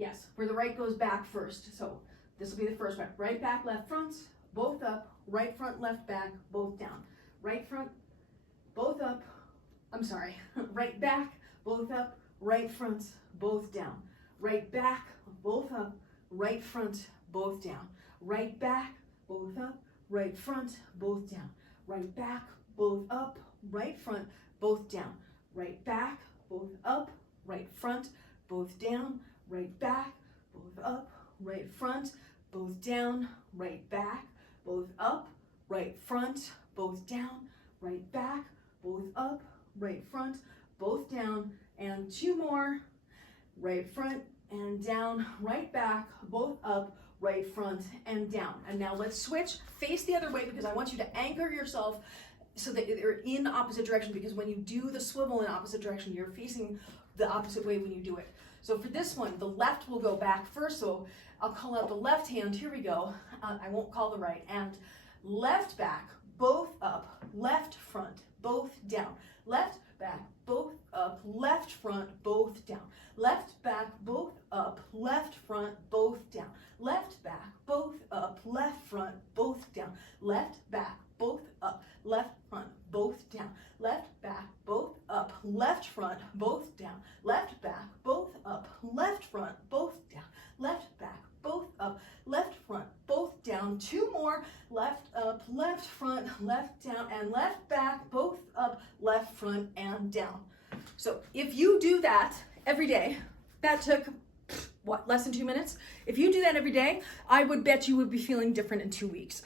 Yes, where the right goes back first. So this will be the first one. Right back, left front, both up, right front, left back, both down. Right front, both up, I'm sorry, right back, both up, right front, both down. Right back, both up, right front, both down. Right back, both up, right front, both down. Right back, both up, right front, both down. Right back, both up, right front, both down. Right back, both up, right front, both down. Right back, both up, right front, both down. Right back, both up, right front, both down. And two more. Right front and down, right back, both up, right front and down. And now let's switch, face the other way, because I want you to anchor yourself so that you're in the opposite direction, because when you do the swivel in opposite direction, you're facing the opposite way when you do it. So for this one, the left will go back first, so I'll call out the left hand, here we go. I won't call the right, and left back, both up, left front, both down. Left back, both up, left front, both down. Left back, both up, left front, both down. Left back, both up, left front, both down. Left back, both up, left front, both down. Left back, both up, left front, both down. Left back, both up, left front, both down. Left back, both up, left front, both down. Two more. Left up, left front, left down, and left back, both up, left front, and down. So if you do that every day, that took, what, less than 2 minutes? If you do that every day, I would bet you would be feeling different in 2 weeks.